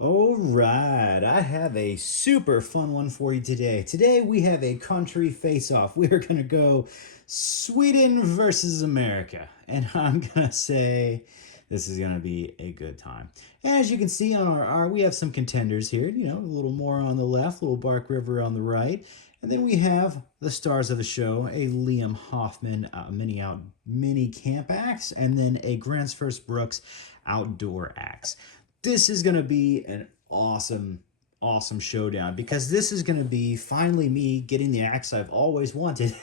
All right, I have a super fun one for you today. Today we have a country face-off. We are going to go Sweden versus America. And I'm going to say this is going to be a good time. And as you can see on our we have some contenders here, a little more on the left, little Bark River on the right. And then we have the stars of the show, a Liam Hoffman mini camp axe, and then a Gransfors Bruk's outdoor axe. This is going to be an awesome showdown because this is going to be finally me getting the axe I've always wanted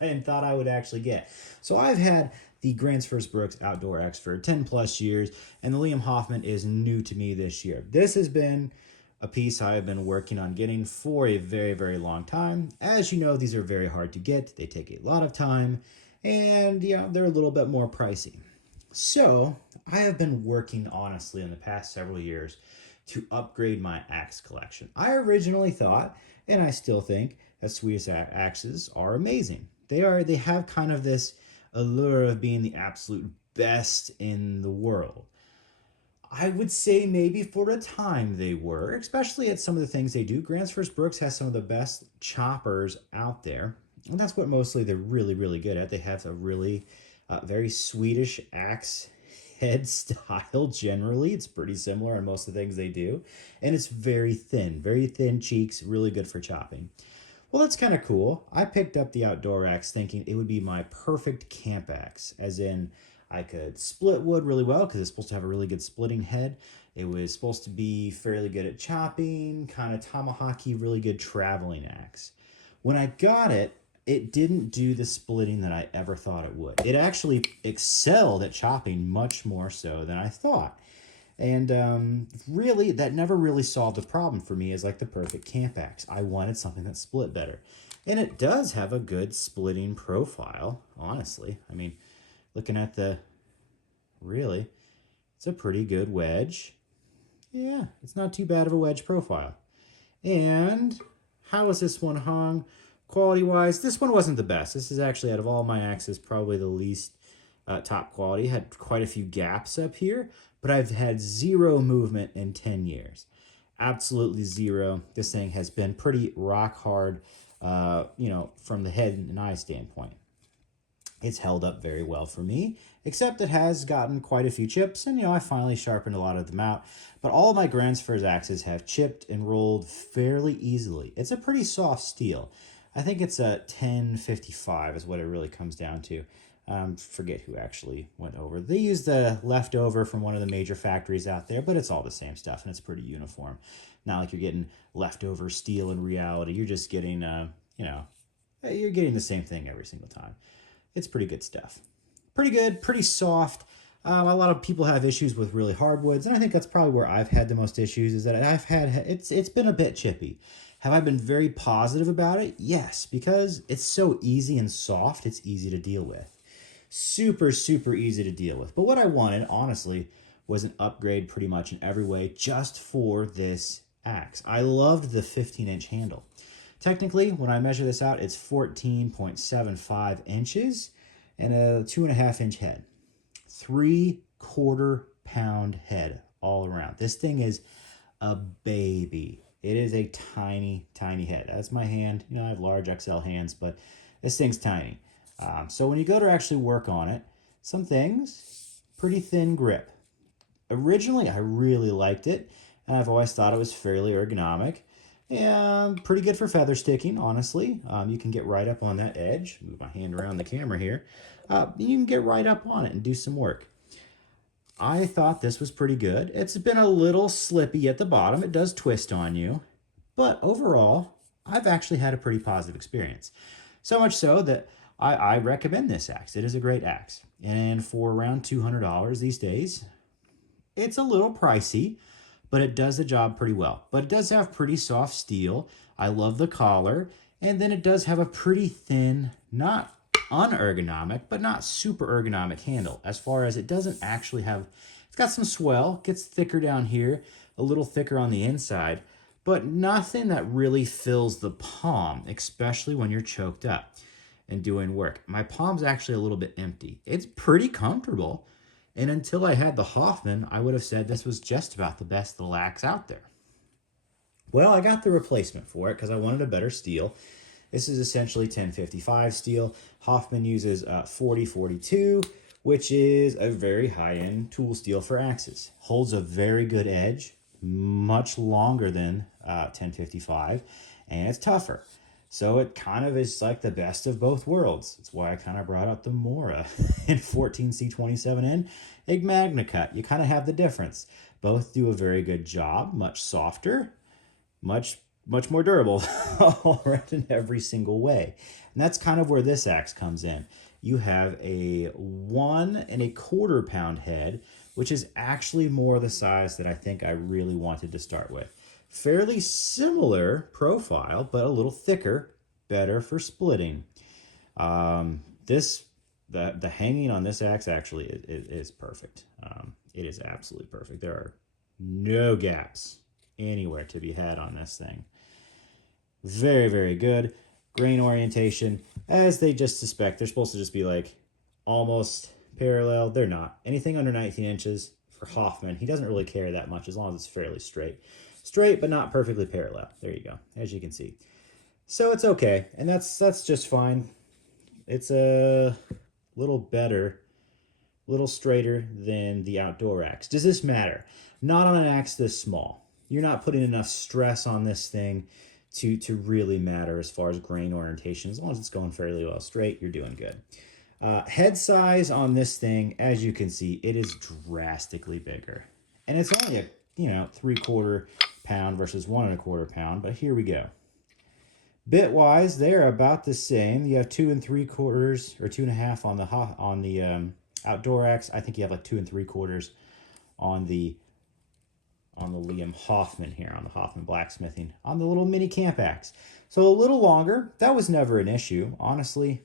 and thought I would actually get. So I've had the Gransfors Bruk's outdoor axe for 10 plus years, and the Liam Hoffman is new to me this year. This has been a piece I have been working on getting for a very long time. As you know, these are very hard to get. They take a lot of time, and they're a little bit more pricey. So I have been working honestly in the past several years to upgrade my axe collection. I originally thought, and I still think, that Swedish axes are amazing. They have kind of this allure of being the absolute best in the world. I would say maybe for a time they were, especially at some of the things they do. Gransfors Bruk has some of the best choppers out there, and that's what mostly they're really good at. They have a really very Swedish axe head style generally. It's pretty similar in most of the things they do. And it's very thin cheeks, really good for chopping. Well, that's kind of cool. I picked up the outdoor axe thinking it would be my perfect camp axe, as in I could split wood really well because it's supposed to have a really good splitting head. It was supposed to be fairly good at chopping, kind of tomahawky, really good traveling axe. When I got it, it didn't do the splitting that I ever thought it would. It actually excelled at chopping much more so than I thought. And really, that never really solved the problem for me as like the perfect camp axe. I wanted something that split better. And it does have a good splitting profile, honestly. I mean, looking at really, it's a pretty good wedge. Yeah, it's not too bad of a wedge profile. And how is this one hung? Quality-wise, this one wasn't the best. This is actually, out of all my axes, probably the least top quality. Had quite a few gaps up here, but I've had zero movement in 10 years. Absolutely zero. This thing has been pretty rock hard, from the head and eye standpoint. It's held up very well for me, except it has gotten quite a few chips, and I finally sharpened a lot of them out. But all of my Gransfors axes have chipped and rolled fairly easily. It's a pretty soft steel. I think it's a 1055 is what it really comes down to. Forget who actually went over. They used the leftover from one of the major factories out there, but it's all the same stuff, and it's pretty uniform. Not like you're getting leftover steel in reality. You're just getting, you're getting the same thing every single time. It's pretty good stuff. Pretty good, pretty soft. A lot of people have issues with really hardwoods, and I think that's probably where I've had the most issues, is that it's been a bit chippy. Have I been very positive about it? Yes, because it's so easy and soft, it's easy to deal with. Super easy to deal with. But what I wanted, honestly, was an upgrade pretty much in every way just for this axe. I loved the 15-inch handle. Technically, when I measure this out, it's 14.75 inches and a 2.5-inch head. 3/4 pound head all around. This thing is a baby. It is a tiny head. That's my hand. I have large XL hands, but this thing's tiny. So when you go to actually work on it, some things, pretty thin grip. Originally, I really liked it, and I've always thought it was fairly ergonomic and pretty good for feather sticking, honestly. You can get right up on that edge. Move my hand around the camera here. You can get right up on it and do some work. I thought this was pretty good. It's been a little slippy at the bottom. It does twist on you. But overall, I've actually had a pretty positive experience. So much so that I recommend this axe. It is a great axe. And for around $200 these days, it's a little pricey, but it does the job pretty well. But it does have pretty soft steel. I love the collar. And then it does have a pretty thin, not unergonomic, but not super ergonomic handle, as far as it doesn't actually have, it's got some swell, gets thicker down here, a little thicker on the inside, but nothing that really fills the palm, especially when you're choked up and doing work. My palm's actually a little bit empty. It's pretty comfortable. And until I had the Hoffman, I would have said this was just about the best little axe out there. Well, I got the replacement for it because I wanted a better steel. This is essentially 1055 steel. Hoffman uses 4042, which is a very high-end tool steel for axes. Holds a very good edge, much longer than 1055, and it's tougher. So it kind of is like the best of both worlds. That's why I kind of brought up the Mora in 14C27N. Ig Magna Cut, you kind of have the difference. Both do a very good job, much softer, much more durable right in every single way. And that's kind of where this axe comes in. You have a 1 1/4 pound head, which is actually more the size that I think I really wanted to start with. Fairly similar profile, but a little thicker, better for splitting. The hanging on this axe actually is perfect. It is absolutely perfect. There are no gaps anywhere to be had on this thing. Very, very good. Grain orientation, as they just suspect. They're supposed to just be like almost parallel. They're not. Anything under 19 inches for Hoffman, he doesn't really care that much as long as it's fairly straight. Straight, but not perfectly parallel. There you go, as you can see. So it's okay, and that's just fine. It's a little better, a little straighter than the outdoor axe. Does this matter? Not on an axe this small. You're not putting enough stress on this thing to really matter as far as grain orientation. As long as it's going fairly well straight, you're doing good. Head size on this thing, as you can see, it is drastically bigger. And it's only a 3/4 pound versus 1 1/4 pound, but here we go. Bit wise, they're about the same. You have 2 3/4 or 2 1/2 on the outdoor axe. I think you have like 2 3/4 on the Liam Hoffman here, on the Hoffman Blacksmithing, on the little mini camp axe. So a little longer. That was never an issue. Honestly,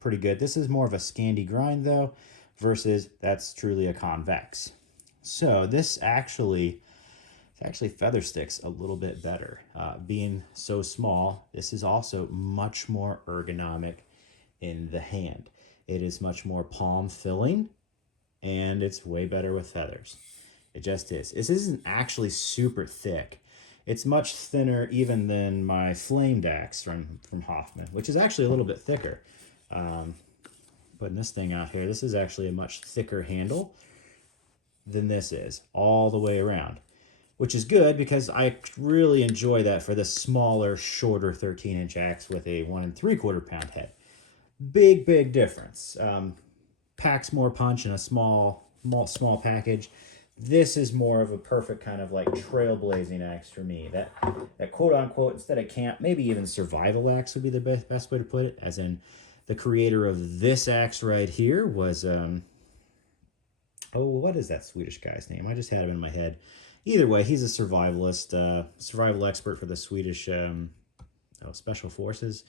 pretty good. This is more of a Scandi grind though, versus that's truly a convex. So this actually feather sticks a little bit better. Being so small, this is also much more ergonomic in the hand. It is much more palm filling, and it's way better with feathers. It just is. This isn't actually super thick. It's much thinner even than my flamed axe from Hoffman, which is actually a little bit thicker. Putting this thing out here, this is actually a much thicker handle than this is all the way around, which is good because I really enjoy that for the smaller, shorter 13-inch axe with a 1 3/4 pound head. Big difference. Packs more punch in a small package. This is more of a perfect kind of like trailblazing axe for me. That quote unquote, instead of camp, maybe even survival axe would be the best way to put it. As in, the creator of this axe right here was what is that Swedish guy's name? I just had him in my head. Either way, he's a survivalist, survival expert for the Swedish Special Forces.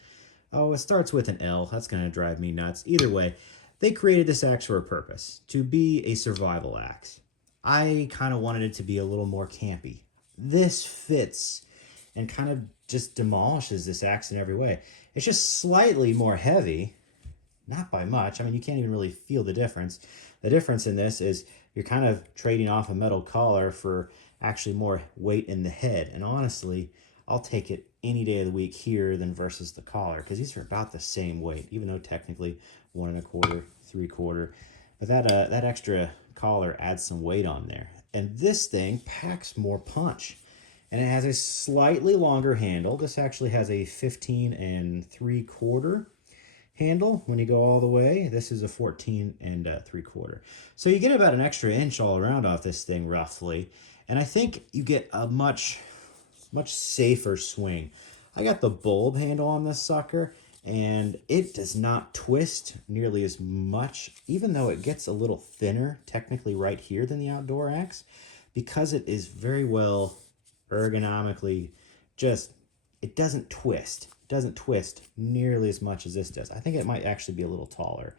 Oh, it starts with an L. That's going to drive me nuts. Either way, they created this axe for a purpose, to be a survival axe. I kind of wanted it to be a little more campy. This fits and kind of just demolishes this axe in every way. It's just slightly more heavy, not by much. I mean, you can't even really feel the difference. The difference in this is you're kind of trading off a metal collar for actually more weight in the head. And honestly, I'll take it any day of the week here than versus the collar, because these are about the same weight, even though technically 1 1/4, 3/4. But that extra collar adds some weight on there. And this thing packs more punch. And it has a slightly longer handle. This actually has a 15 3/4 handle when you go all the way. This is a 14 3/4. So you get about an extra inch all around off this thing roughly. And I think you get a much safer swing. I got the bulb handle on this sucker, and it does not twist nearly as much, even though it gets a little thinner technically right here than the outdoor axe, because it is very well ergonomically it doesn't twist. It doesn't twist nearly as much as this does. I think it might actually be a little taller.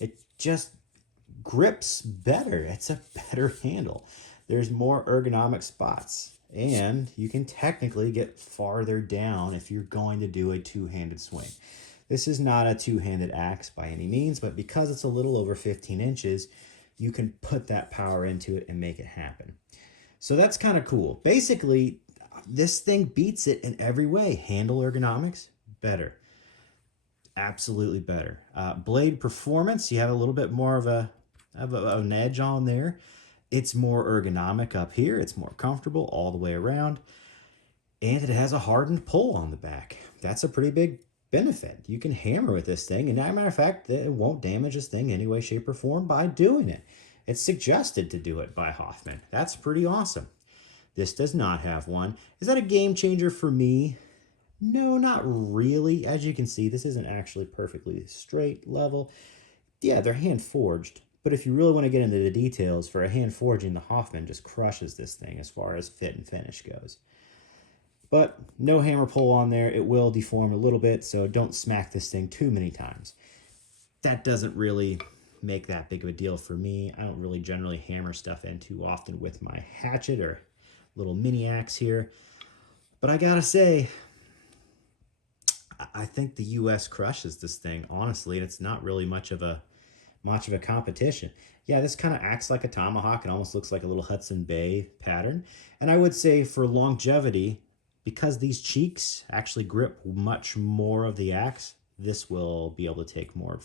It just grips better. It's a better handle. There's more ergonomic spots, and you can technically get farther down if you're going to do a two-handed swing. This is not a two-handed axe by any means, but because it's a little over 15 inches, you can put that power into it and make it happen. So that's kind of cool. Basically, this thing beats it in every way. Handle ergonomics, better. Absolutely better. Blade performance, you have a little bit more of an edge on there. It's more ergonomic up here. It's more comfortable all the way around. And it has a hardened pull on the back. That's a pretty big benefit. You can hammer with this thing, and as a matter of fact, it won't damage this thing any way, shape, or form by doing it. It's suggested to do it by Hoffman. That's pretty awesome. This does not have one. Is that a game changer for me? No, not really. As you can see, this isn't actually perfectly straight, level. Yeah, they're hand forged. But if you really want to get into the details, for a hand forging, the Hoffman just crushes this thing as far as fit and finish goes. But no hammer pull on there. It will deform a little bit, so don't smack this thing too many times. That doesn't really make that big of a deal for me. I don't really generally hammer stuff in too often with my hatchet or little mini axe here. But I gotta say, I think the US crushes this thing, honestly, and it's not really much of a competition. Yeah, this kind of acts like a tomahawk. It almost looks like a little Hudson Bay pattern. And I would say for longevity, because these cheeks actually grip much more of the axe, this will be able to take more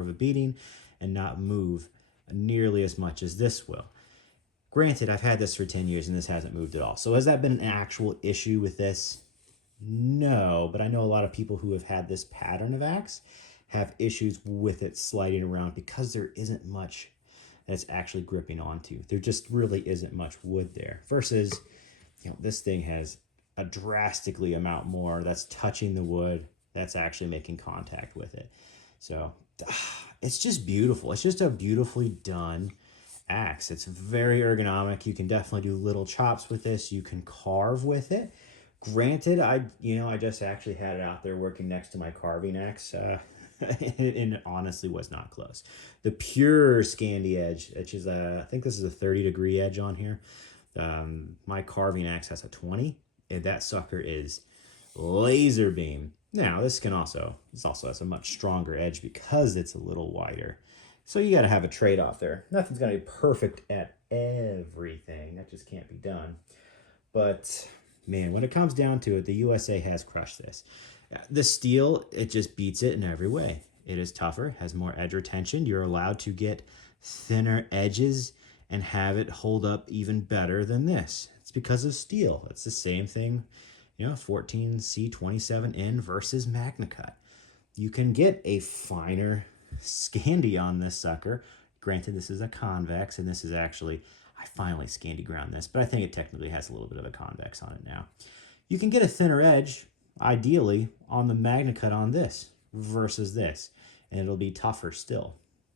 of a beating and not move nearly as much as this will. Granted, I've had this for 10 years and this hasn't moved at all. So has that been an actual issue with this? No, but I know a lot of people who have had this pattern of axe have issues with it sliding around because there isn't much that's actually gripping onto. There just really isn't much wood there. Versus, this thing has a drastically amount more that's touching the wood, that's actually making contact with it. So it's just beautiful. It's just a beautifully done axe. It's very ergonomic. You can definitely do little chops with this. You can carve with it. Granted, I just actually had it out there working next to my carving axe, and it honestly was not close. The pure Scandi edge, which is I think this is a 30-degree edge on here. My carving axe has a 20, and that sucker is laser beam. Now this also has a much stronger edge because it's a little wider. So you got to have a trade-off there. Nothing's gonna be perfect at everything. That just can't be done. But man, when it comes down to it, the USA has crushed this. The steel, it just beats it in every way. It is tougher, has more edge retention. You're allowed to get thinner edges and have it hold up even better than this. It's because of steel. It's the same thing, 14C27N versus MagnaCut. You can get a finer Scandi on this sucker. Granted, this is a convex, and this is actually, I finally Scandi ground this, but I think it technically has a little bit of a convex on it now. You can get a thinner edge, ideally, on the MagnaCut on this versus this, and it'll be tougher still.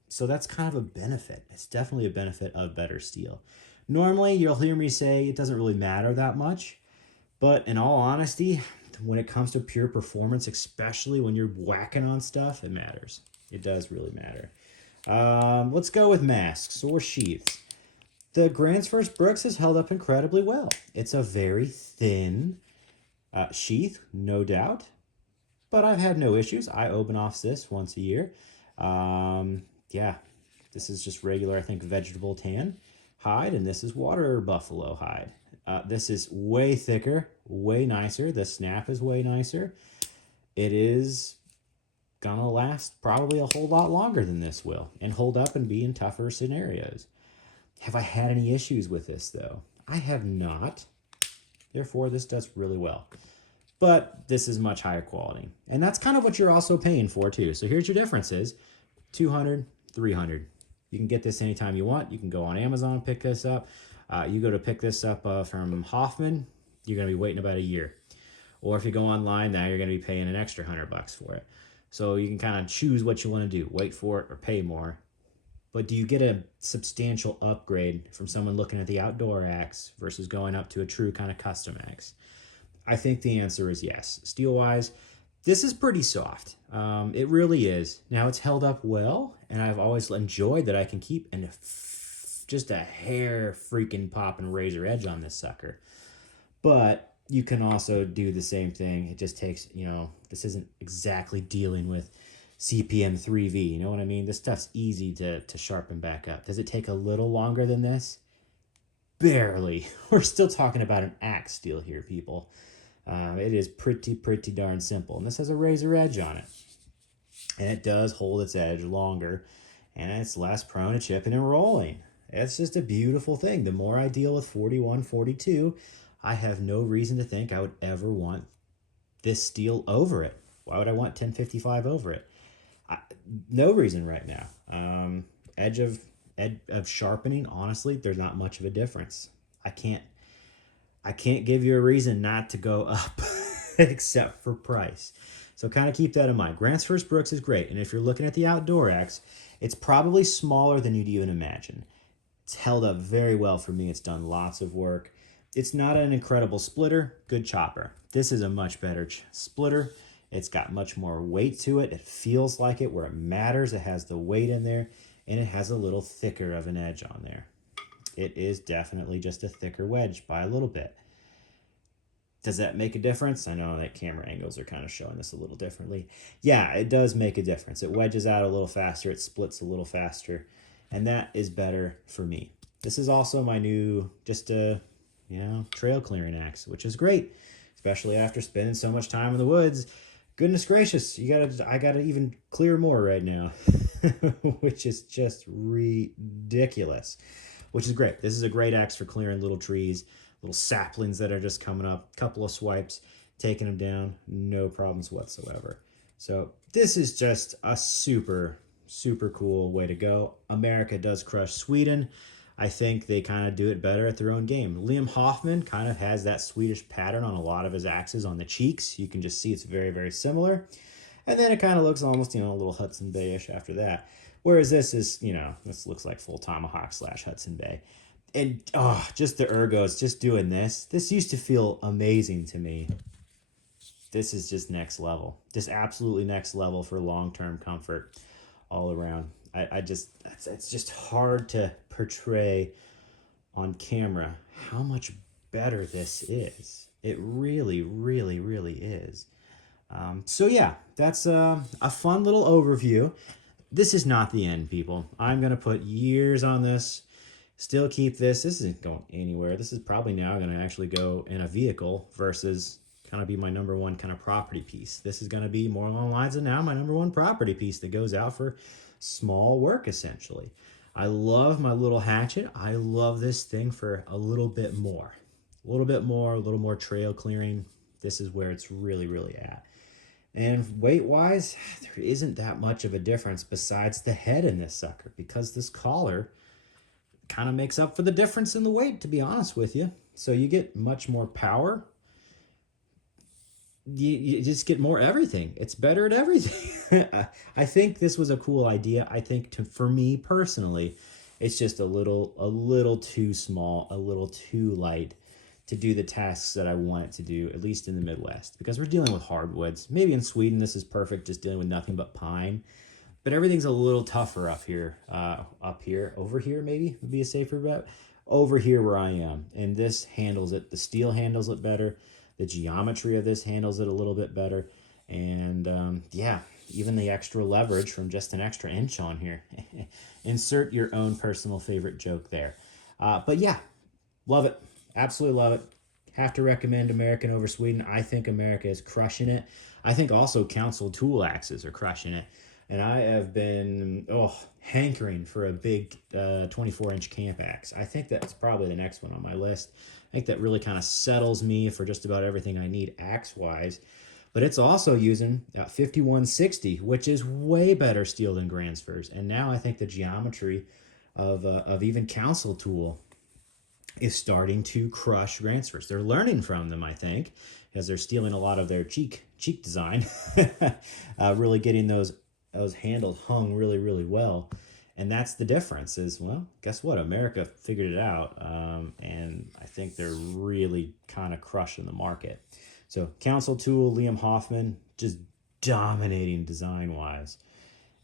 So that's kind of a benefit. It's definitely a benefit of better steel. Normally, you'll hear me say it doesn't really matter that much, but in all honesty, when it comes to pure performance, especially when you're whacking on stuff, it matters. It does really matter. Let's go with masks or sheaths. The Gransfors Bruk has held up incredibly well. It's a very thin sheath, no doubt, but I've had no issues. I open off this once a year. Yeah, this is just regular, I think, vegetable tan hide, and this is water buffalo hide. This is way thicker, way nicer. The snap is way nicer. It is gonna last probably a whole lot longer than this will and hold up and be in tougher scenarios. Have I had any issues with this, though? I have not. Therefore, this does really well. But this is much higher quality. And that's kind of what you're also paying for, too. So here's your differences. $200, $300. You can get this anytime you want. You can go on Amazon and pick this up. You go to pick this up from Hoffman, you're going to be waiting about a year. Or if you go online, now you're going to be paying an extra $100 for it. So you can kind of choose what you want to do. Wait for it or pay more. But do you get a substantial upgrade from someone looking at the outdoor axe versus going up to a true kind of custom axe? I think the answer is yes. Steel-wise, this is pretty soft. It really is. Now, it's held up well, and I've always enjoyed that I can keep just a hair freaking popping razor edge on this sucker. But you can also do the same thing. It just takes, this isn't exactly dealing with CPM 3V. You know what I mean? This stuff's easy to sharpen back up. Does it take a little longer than this? Barely. We're still talking about an axe steel here, people. It is pretty darn simple. And this has a razor edge on it. And it does hold its edge longer. And it's less prone to chipping and rolling. It's just a beautiful thing. The more I deal with 41, 42, I have no reason to think I would ever want this steel over it. Why would I want 1055 over it? No reason right now. Edge of sharpening, honestly, there's not much of a difference. I can't give you a reason not to go up except for price. So kind of keep that in mind. Gransfors Bruk is great. And if you're looking at the outdoor axe, it's probably smaller than you'd even imagine. It's held up very well for me. It's done lots of work. It's not an incredible splitter, good chopper. This is a much better splitter. It's got much more weight to it. It feels like it where it matters. It has the weight in there, and it has a little thicker of an edge on there. It is definitely just a thicker wedge by a little bit. Does that make a difference? I know that camera angles are kind of showing this a little differently. Yeah, it does make a difference. It wedges out a little faster. It splits a little faster. And that is better for me. This is also my new, trail clearing axe, which is great, especially after spending so much time in the woods. Goodness gracious, I gotta even clear more right now, which is just ridiculous, which is great. This is a great axe for clearing little trees, little saplings that are just coming up, couple of swipes, taking them down, no problems whatsoever. So this is just a super cool way to go. America does crush Sweden. I think they kind of do it better at their own game. Liam Hoffman kind of has that Swedish pattern on a lot of his axes on the cheeks. You can just see it's very similar. And then it kind of looks almost, a little Hudson Bay-ish after that. Whereas this is, this looks like full tomahawk / Hudson Bay. And, just the ergos, just doing this. This used to feel amazing to me. This is just next level. Just absolutely next level for long-term comfort all around. It's just hard to portray on camera how much better this is. It really is. So yeah, that's a fun little overview. This is not the end, people. I'm going to put years on this, still keep this. This isn't going anywhere. This is probably now going to actually go in a vehicle versus kind of be my number one kind of property piece. This is going to be more along the lines of now my number one property piece that goes out for small work, essentially. I love my little hatchet. I love this thing for a little bit more. A little more trail clearing. This is where it's really at. And weight-wise, there isn't that much of a difference besides the head in this sucker, because this collar kind of makes up for the difference in the weight, to be honest with you. So you get much more power. You just get more everything. It's better at everything. I think this was a cool idea. I think for me personally, it's just a little too small, a little too light to do the tasks that I want it to do, at least in the Midwest, because we're dealing with hardwoods. Maybe in Sweden this is perfect, just dealing with nothing but pine, but everything's a little tougher up here. Over here maybe would be a safer bet. Over here where I am, and this handles it. The steel handles it better. The geometry of this handles it a little bit better, and yeah, even the extra leverage from just an extra inch on here. Insert your own personal favorite joke there. But yeah, love it. Absolutely love it. Have to recommend American over Sweden. I think America is crushing it. I think also Council tool axes are crushing it. And I have been hankering for a big 24-inch camp axe. I think that's probably the next one on my list. I think that really kind of settles me for just about everything I need axe-wise. But it's also using 5160, which is way better steel than Gransfors. And now I think the geometry of even Council tool is starting to crush Gransfors. They're learning from them, I think, as they're stealing a lot of their cheek design, really getting those handles hung really well. And that's the difference is, well, guess what? America figured it out, and I think they're really kind of crushing the market. So Council tool, Liam Hoffman, just dominating design-wise.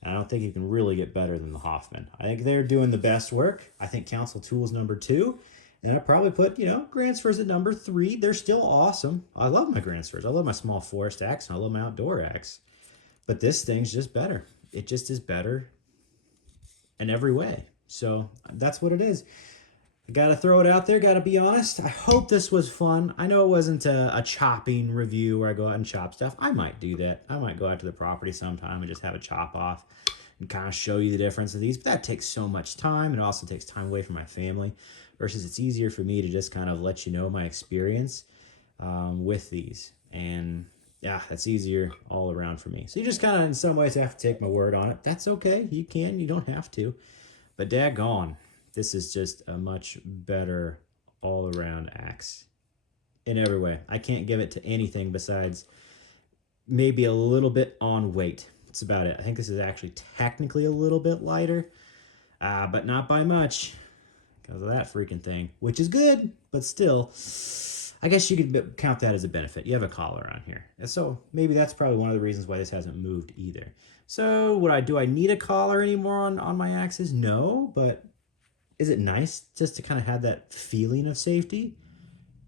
I don't think you can really get better than the Hoffman. I think they're doing the best work. I think Council tool's number 2. And I'd probably put, Gransfors at number 3. They're still awesome. I love my Gransfors. I love my small forest axe, and I love my outdoor axe. But this thing's just better. it just is better in every way. So that's what it is. I gotta throw it out there, gotta be honest. I hope this was fun. I know it wasn't a chopping review where I go out and chop stuff. I might do that. I might go out to the property sometime and just have a chop off and kind of show you the difference of these. But that takes so much time. It also takes time away from my family versus it's easier for me to just kind of let you know my experience with these. And yeah, that's easier all around for me. So you just kind of in some ways have to take my word on it. That's okay. You can, you don't have to. But daggone, this is just a much better all-around axe in every way. I can't give it to anything besides maybe a little bit on weight. That's about it. I think this is actually technically a little bit lighter, but not by much because of that freaking thing, which is good, but still, I guess you could count that as a benefit. You have a collar on here. And so maybe that's probably one of the reasons why this hasn't moved either. So do I need a collar anymore on my axes? No, but is it nice just to kind of have that feeling of safety?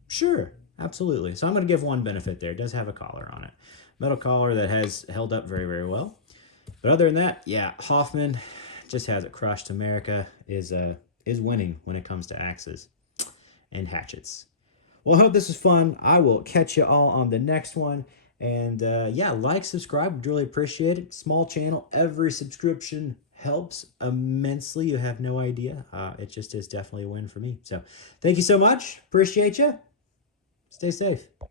Sure, absolutely. So I'm going to give one benefit there. It does have a collar on it. Metal collar that has held up very, very well. But other than that, yeah, Hoffman just has it crushed. America is winning when it comes to axes and hatchets. Well, I hope this was fun. I will catch you all on the next one. And yeah, like, subscribe. Would really appreciate it. Small channel. Every subscription helps immensely. You have no idea. It just is definitely a win for me. So thank you so much. Appreciate you. Stay safe.